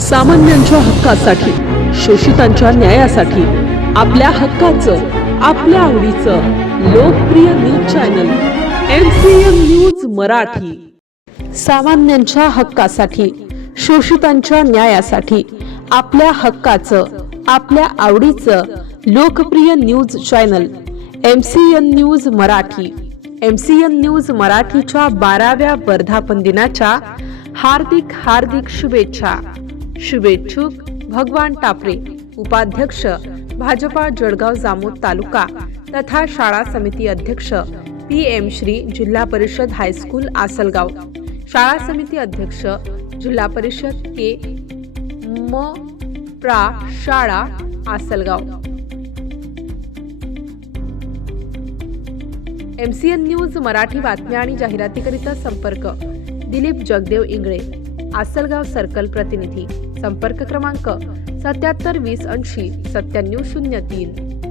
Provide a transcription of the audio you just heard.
सामान्यांच्या हक्कासाठी शोषितांच्या न्यायासाठी आपल्या हक्काचं आपल्या आवडीचं लोकप्रिय news channel M C M news Marathi. सामान्यांच्या हक्कासाठी शोषितांच्या न्यायासाठी आपल्या हक्काचं आपल्या आवडीचं लोकप्रिय news channel M C N news Marathi. M C N news मराठीच्या बाराव्या वर्धापन दिनाच्या हार्दिक हार्दिक शुभेच्छा. शुभेच्छुक भगवान टापरे उपाध्यक्ष भाजपा जळगाव जामोद तालुका तथा शाळा समिती अध्यक्ष पी एम श्री जिल्हा परिषद हायस्कूल आसलगाव. शाळा समिती अध्यक्ष जिल्हा परिषद के. म. प्रा. शाळा Asalgaon. M C N news Marathi बातम्या आणि जाहिरातीकरिता संपर्क. दिलीप जगदेव इंगळे. आसलगाव सर्कल प्रतिनिधी. संपर्क क्रमांक सत्याहत्तर वीस ऐंशी सत्त्याण्णव शून्य तीन.